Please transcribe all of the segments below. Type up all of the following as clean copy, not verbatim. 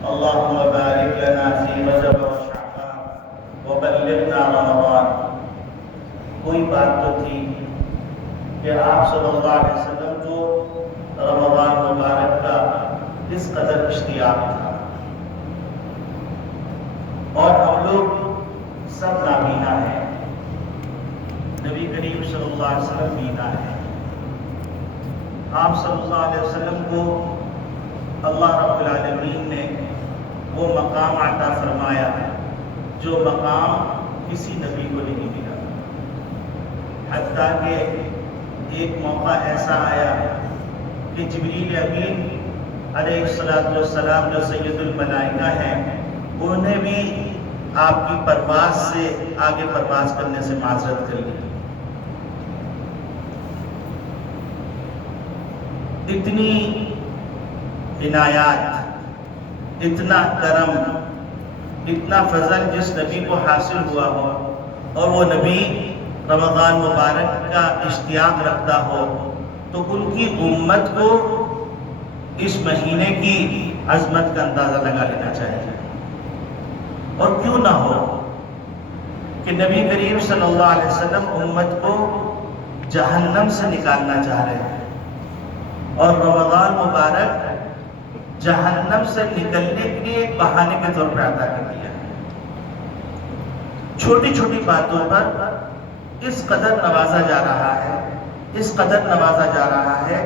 اللهم بارك لنا في رجب وشعبان وبلغنا رمضان۔ کوئی بات تو تھی کہ آپ صلی اللہ علیہ وسلم کو رمضان مبارک کا اس قدر اشتیاق تھا، اور ہم لوگ سب نابینا ہیں، نبی کریم صلی اللہ علیہ وسلم بینا ہے۔ آپ صلی اللہ علیہ وسلم کو اللہ رب العالمین نے وہ مقام عطا فرمایا جو مقام کسی نبی کو نہیں ملا، حتیٰ کہ ایک موقع ایسا آیا کہ جبریل امین علیہ السلام جو سید الملائکہ ہیں، انہیں بھی آپ کی پرواز سے آگے پرواز کرنے سے معذرت کر لی۔ اتنی عنایات، اتنا کرم، اتنا فضل جس نبی کو حاصل ہوا ہو، اور وہ نبی رمضان مبارک کا اشتیاق رکھتا ہو، تو ان کی امت کو اس مہینے کی عظمت کا اندازہ لگا لینا چاہیے۔ اور کیوں نہ ہو کہ نبی کریم صلی اللہ علیہ وسلم امت کو جہنم سے نکالنا چاہ رہے ہیں، اور رمضان مبارک جہنم سے نکلنے کے لیے ایک بہانے کے طور پر عطا کر دیا ہے۔ چھوٹی چھوٹی باتوں پر اس قدر نوازا جا رہا ہے، اس قدر نوازا جا رہا ہے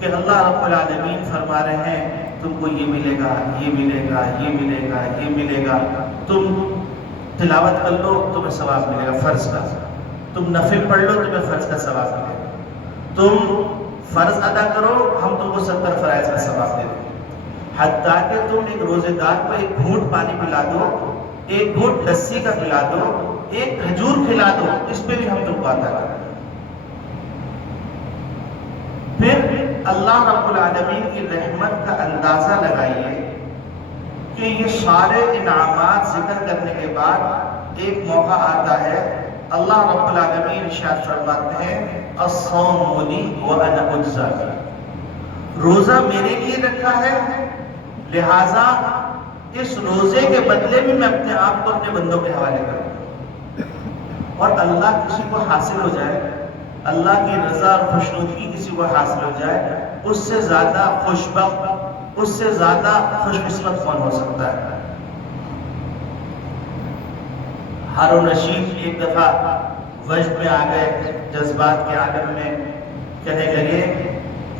کہ اللہ رب العالمین فرما رہے ہیں تم کو یہ ملے گا، یہ ملے گا، یہ ملے گا، یہ ملے گا، تم تلاوت کر لو تمہیں ثواب ملے گا فرض کا، تم نفل پڑھ لو تمہیں فرض کا ثواب ملے گا، تم فرض ادا کرو ہم تم کو 70 فرائض کا ثواب دے دیں۔ حتیٰ کہ تم ایک روزے دار کو ایک گھونٹ پانی پلا دو، ایک گھونٹ لسی کا پلا دو، ایک کھجور کھلا دو، اس پہ بھی ہم تم کو عطا کریں۔ پھر اللہ رب العالمین کی رحمت کا اندازہ لگائیے کہ یہ سارے انعامات ذکر کرنے کے بعد ایک موقع آتا ہے، اللہ رب العالمین ارشاد فرماتے ہیں الصوم لی وانا اجزی بہ، روزہ میرے لیے رکھا ہے، لہٰذا اس روزے کے بدلے میں اپنے آپ کو اپنے بندوں کے حوالے کروں۔ اور اللہ کسی کو حاصل ہو جائے، اللہ کی رضا اور خوشنودگی کسی کو حاصل ہو جائے، اس سے زیادہ خوشبخت، اس سے زیادہ خوش قسمت کون ہو سکتا ہے؟ ہارون رشید ایک دفعہ وجد میں آ گئے، جذبات کے عالم میں، کہنے لگے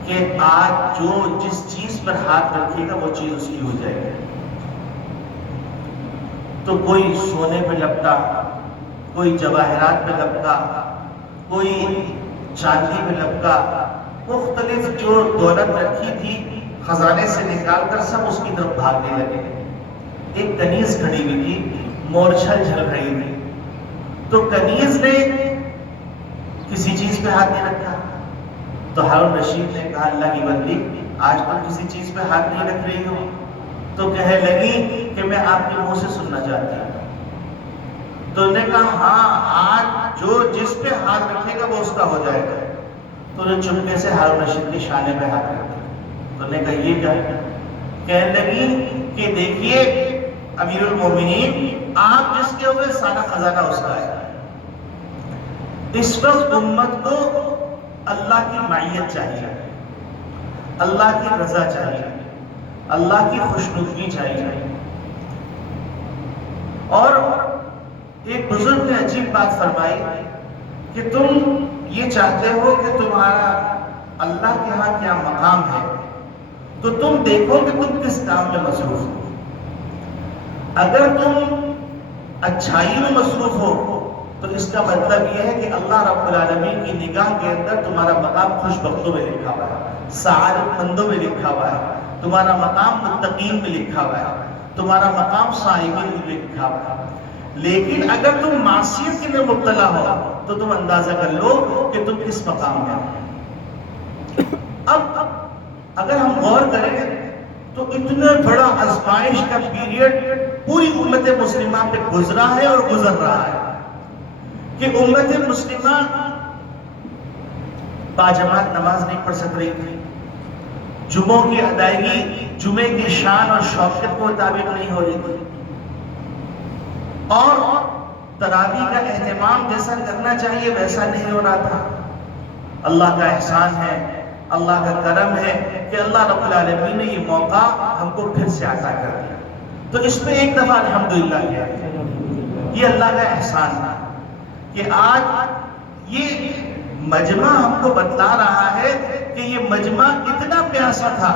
کہ آج جو جس چیز پر ہاتھ رکھے گا وہ چیز اس کی ہو جائے گی۔ تو کوئی سونے پہ لپٹا، کوئی جواہرات پہ لپکا، کوئی چاندی پہ لپکا، مختلف جو دولت رکھی تھی خزانے سے نکال کر سب اس کی طرف بھاگنے لگے۔ ایک کنیز کھڑی ہوئی تھی، مورچھل جھل رہی تھی، تو کنیز نے کسی چیز پہ ہاتھ نہیں رکھا، تو ہارون رشید نے کہا اللہ کی بندی آج تم کسی چیز پہ ہاتھ نہیں رکھ رہی ہو؟ تو کہنے لگی کہ میں آپ کے منہ سے سننا چاہتی ہوں۔ تو انہوں نے کہا ہاں آج جو جس پہ ہاتھ رکھے گا وہ اس کا ہو جائے گا۔ تو انہوں نے چپکے سے ہارون رشید کے شانے پہ ہاتھ رکھا، تو انہوں نے کہا یہ کیا ہے؟ کہنے لگی کہ دیکھیے امیر المومنین آپ جس کے ہوئے سارا خزانہ اس کا ہے۔ اس وقت امت کو اللہ کی معیت چاہیے، اللہ کی رضا چاہیے، اللہ کی خوشنودگی چاہیے۔ اور ایک بزرگ نے عجیب بات فرمائی کہ تم یہ چاہتے ہو کہ تمہارا اللہ کے ہاں کیا مقام ہے، تو تم دیکھو کہ تم کس کام میں مصروف ہو۔ اگر تم اچھائی میں مصروف ہو تو اس کا مطلب یہ ہے کہ اللہ رب العالمین کی نگاہ کے اندر تمہارا مقام خوش بختوں میں لکھا ہوا ہے، سعادت مندوں میں لکھا ہوا ہے، تمہارا مقام متقین میں لکھا ہوا ہے، تمہارا مقام صائمین میں لکھا ہوا ہے۔ لیکن اگر تم معصیت کے اندر مبتلا ہو تو تم اندازہ کر لو کہ تم کس مقام میں ہو۔ اب اگر ہم غور کریں تو اتنا بڑا آزمائش کا پیریڈ پوری امت مسلمہ پہ گزرا ہے اور گزر رہا ہے کہ امت مسلمہ باجماعت نماز نہیں پڑھ سک رہی تھی، جمعوں کی ادائیگی جمعے کی شان اور شوکت کے مطابق نہیں ہو رہی تھی، اور تراویح کا اہتمام جیسا کرنا چاہیے ویسا نہیں ہو رہا تھا۔ اللہ کا احسان ہے، اللہ کا کرم ہے کہ اللہ رب العالمین نے یہ موقع ہم کو پھر سے عطا کر دیا، تو اس میں ایک دفعہ الحمدللہ کیا ہے۔ یہ اللہ کا احسان ہے کہ آج یہ مجمع ہم کو بتلا رہا ہے کہ یہ مجمع اتنا پیاسا تھا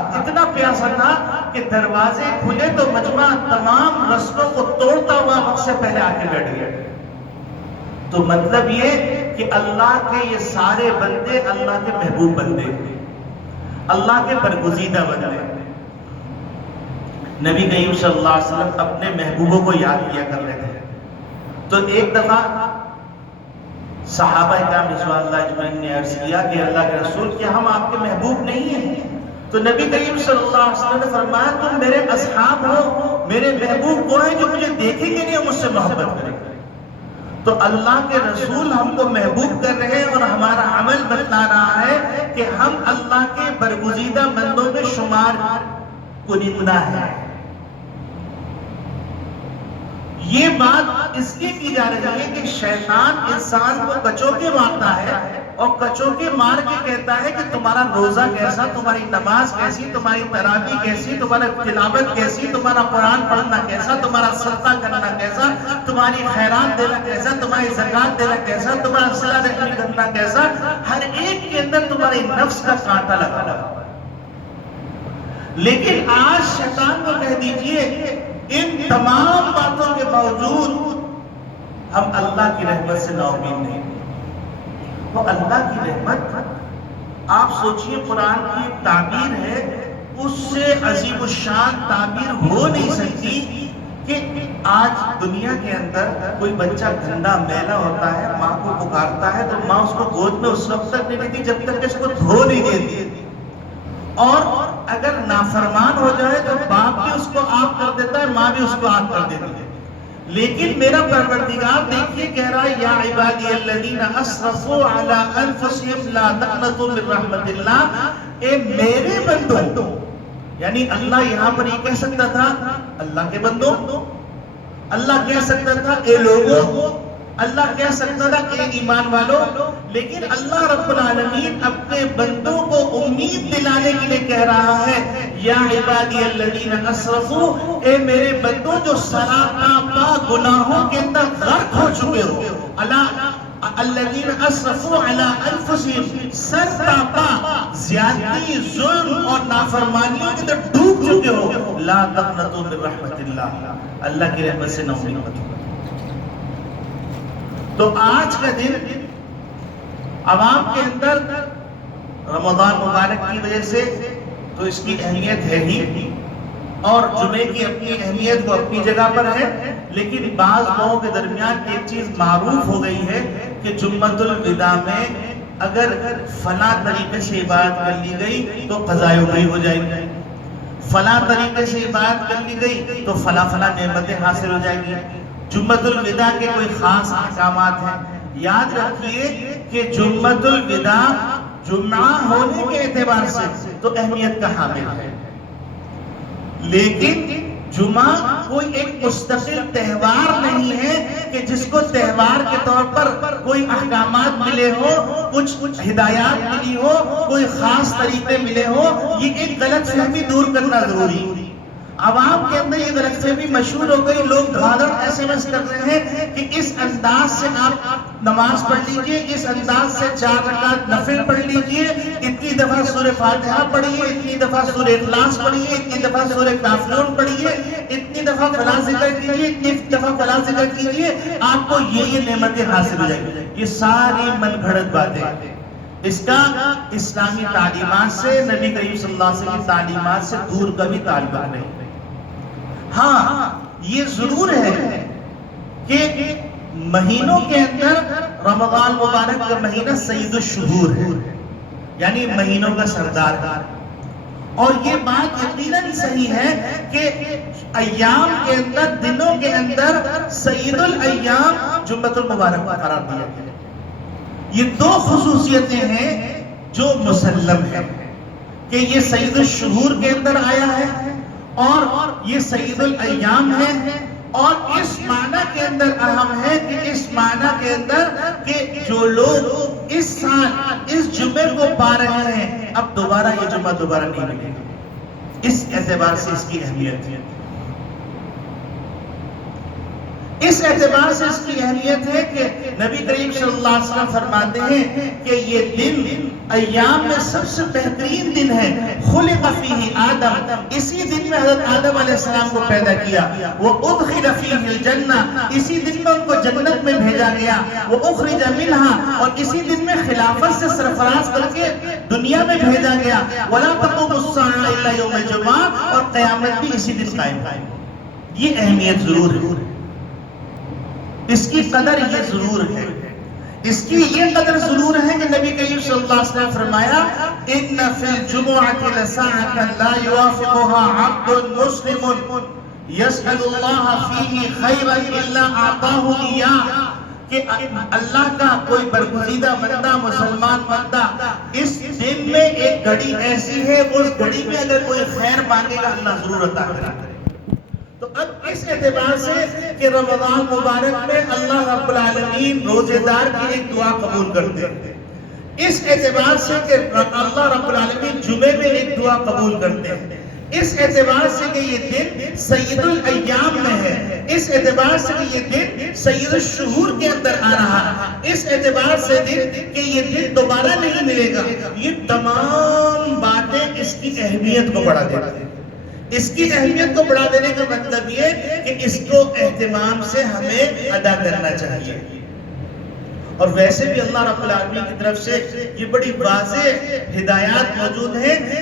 کہ دروازے کھلے تو مجمع تمام رستوں کو توڑتا ہوا وقت سے پہلے آ کے بیٹھ گیا۔ تو مطلب یہ کہ اللہ کے یہ سارے بندے اللہ کے محبوب بندے، اللہ کے برگزیدہ بندے۔ نبی کریم صلی اللہ علیہ وسلم اپنے محبوبوں کو یاد کیا کر رہے تھے، تو ایک دفعہ صحابہ کرام رضوان اللہ اجمعین نے عرض کیا کہ اللہ کے رسول کیا ہم آپ کے محبوب نہیں ہیں؟ تو نبی کریم صلی اللہ علیہ وسلم نے فرمایا تم میرے اصحاب ہو، میرے محبوب وہ ہیں جو مجھے دیکھیں گے نہیں اور مجھ سے محبت کریں گے۔ تو اللہ کے رسول ہم کو محبوب کر رہے ہیں اور ہمارا عمل بتلا رہا ہے کہ ہم اللہ کے برگزیدہ بندوں میں شمار کنندہ ہیں۔ یہ بات اس لیے کی جا رہی ہے کہ شیطان انسان کو کچوکے مارتا ہے اور کچوکے مار کے کہتا ہے کہ تمہارا روزہ کیسا، تمہاری نماز کیسی، تمہاری تراویح کیسی، تمہاری تلاوت کیسی، تمہارا قرآن پڑھنا کیسا، تمہارا صدقہ کرنا کیسا، تمہاری خیرات دینا کیسا، تمہاری زکوٰۃ دینا کیسا، تمہارا صلہ رحمی کرنا کیسا۔ ہر ایک کے اندر تمہاری نفس کا کانٹا لگا ہوا۔ لیکن آج شیطان کو کہہ دیجئے ان تمام باتوں کے باوجود ہم اللہ کی رحمت سے نا امید نہیں۔ وہ اللہ کی رحمت آپ سوچئے قرآن کی تعبیر ہے، اس سے عظیم الشان تعبیر ہو نہیں سکتی کہ آج دنیا کے اندر کوئی بچہ گندا میلا ہوتا ہے، ماں کو پکارتا ہے تو ماں اس کو گود میں اس وقت تک نہیں لیتی جب تک کہ اس کو دھو نہیں دیتی، اور اگر نافرمان ہو جائے تو باپ بھی اس کو آپ کر دیتا ہے، ماں بھی اس کو آپ کر دیتی ہے۔ لیکن میرا پروردگار دیکھیے کہہ رہا ہے یا عبادی الذین اسرفوا علی انفسہم لا تقنطوا من رحمت اللہ، اے میرے بندوں، یعنی اللہ یہاں پر یہ کہہ سکتا تھا اللہ کے بندوں، اللہ کہہ سکتا تھا اے لوگوں، اللہ کہہ سکتا تھا اے ایمان والوں، لیکن اللہ رب العالمین اپنے بندوں کو امید دلانے کے لیے کہہ رہا ہے یا عبادی الذین اسرفوا، اے میرے بندوں جو سراپا گناہوں کے اندر غرق ہو چکے ہو، الذین اسرفوا علی انفسہم، سراپا زیادتی، ظلم اور نافرمانیوں کے اندر ڈوب چکے ہو، لا تقنطوا من رحمت اللہ، اللہ کی رحمت سے نا امید مت ہو۔ تو آج کا دن عوام کے اندر رمضان مبارک کی وجہ سے تو اس کی اہمیت ہے ہی، اور جمعے کی اپنی اہمیت کو اپنی جگہ پر ہے، لیکن بعض لوگوں کے درمیان ایک چیز معروف ہو گئی ہے کہ جمعۃ الوداع میں اگر فلاں طریقے سے عبادت کر لی گئی تو قضائے عمری ہو جائے گی، فلاں طریقے سے عبادت کر لی گئی تو فلاں نعمتیں حاصل ہو جائیں گی۔ جمعۃ الوداع کے کوئی خاص احکامات ہیں، یاد رکھیے کہ جمعۃ الوداع جمعہ ہونے کے اعتبار سے تو اہمیت کا حامل ہے، لیکن جمعہ کوئی ایک مستقل تہوار نہیں ہے کہ جس کو تہوار کے طور پر کوئی احکامات ملے ہو، کچھ ہدایات ملی ہو، کوئی خاص طریقے ملے ہو۔ یہ ایک غلط فہمی دور کرنا ضروری ہے۔ عوام کے اندر یہ غلط فہمی مشہور ہو گئی، لوگ دھاڑ ایس ایم ایس کر رہے ہیں کہ اس انداز سے آپ نماز پڑھ لیجئے، اس انداز سے 4 رکعت نفل پڑھ لیجئے، اتنی دفعہ سورہ فاتحہ پڑھیے، اتنی دفعہ سورہ اخلاص پڑھیے، اتنی دفعہ سورہ کافرون پڑھیے، اتنی دفعہ فلاں ذکر کیجئے، اتنی دفعہ فلاں ذکر کیجئے، آپ کو یہ نعمتیں حاصل ہو جائیں گی۔ یہ ساری من گھڑت باتیں، اس کا اسلامی تعلیمات سے، نبی کریم صلی اللہ علیہ وسلم کی تعلیمات سے دور کا بھی تعلق نہیں۔ ہاں یہ ضرور ہے کہ مہینوں کے اندر رمضان مبارک کا مہینہ سید الشہور ہے، یعنی مہینوں کا سردار ہے، اور یہ بات یقیناً صحیح ہے کہ ایام کے اندر، دنوں کے اندر سید الایام جمعۃ المبارک قرار دیا گیا۔ یہ 2 خصوصیتیں ہیں جو مسلم ہیں کہ یہ سید الشہور کے اندر آیا ہے، اور یہ سید الایام ہے، اور اس معنی کے اندر اہم ہے کہ اس معنی کے اندر کہ جو لوگ اس سال اس جمعے کو پا رہے ہیں اب دوبارہ یہ جمعہ دوبارہ نہیں ملے گا، اس اعتبار سے اس کی اہمیت ہے، اس اعتبار سے اس کی اہمیت ہے کہ نبی کریم صلی اللہ علیہ وسلم فرماتے ہیں کہ یہ دن ایام میں سب سے بہترین دن ہے، خلق فیہ آدم، اسی دن میں حضرت آدم علیہ السلام کو پیدا کیا، وَأُدْخِلَ فِيهِ الْجَنَّةِ، اسی دن میں ان کو جنت میں بھیجا گیا، وَأُخْرِجَ مِنْهَا، اور اسی دن میں خلافت سے سرفراز کر کے دنیا میں بھیجا گیا، وَلَا تَقُومُ السَّاعَةُ إِلَّا يَوْمَ الْجُمْعَةِ، اور قیامت بھی اسی دن قائم ہے۔ یہ اہمیت ضرور ہے، اس کی قدر یہ ضرور ہے، اس کی یہ قدر ضرور ہے کہ نبی کریم صلی اللہ علیہ وسلم فرمایا ان فی الجمعۃ لساعۃ لا یوافقها عبد مسلم یسأل اللہ فیہ خیرا الا اعطاہ ایاہ، کہ اللہ کا کوئی برگزیدہ بندہ، مسلمان بندہ، اس دن میں ایک گھڑی ایسی ہے اس گھڑی میں اگر کوئی خیر مانگے گا اللہ ضرور عطا کرے گا۔ تو اب اس اعتبار سے کہ رمضان مبارک میں اللہ رب العالمین روزے دار کی ایک دعا قبول کرتے ہیں، اس اعتبار سے کہ اللہ رب العالمین جمعے میں ایک دعا قبول کرتے ہیں، اس اعتبار سے کہ یہ دن سید الایام میں ہے، اس اعتبار سے کہ یہ دن سید الشہور کے اندر آ رہا ہے، اس اعتبار سے دن کہ یہ دن دوبارہ نہیں ملے گا، یہ تمام باتیں اس کی اہمیت کو بڑھا دیتی ہیں۔ اس کی اہمیت کو بڑھا دینے کا مطلب یہ کہ اس کو اہتمام سے ہمیں ادا کرنا چاہیے، اور ویسے بھی اللہ رب العالمین کی طرف سے یہ بڑی واضح ہدایات موجود ہیں کہ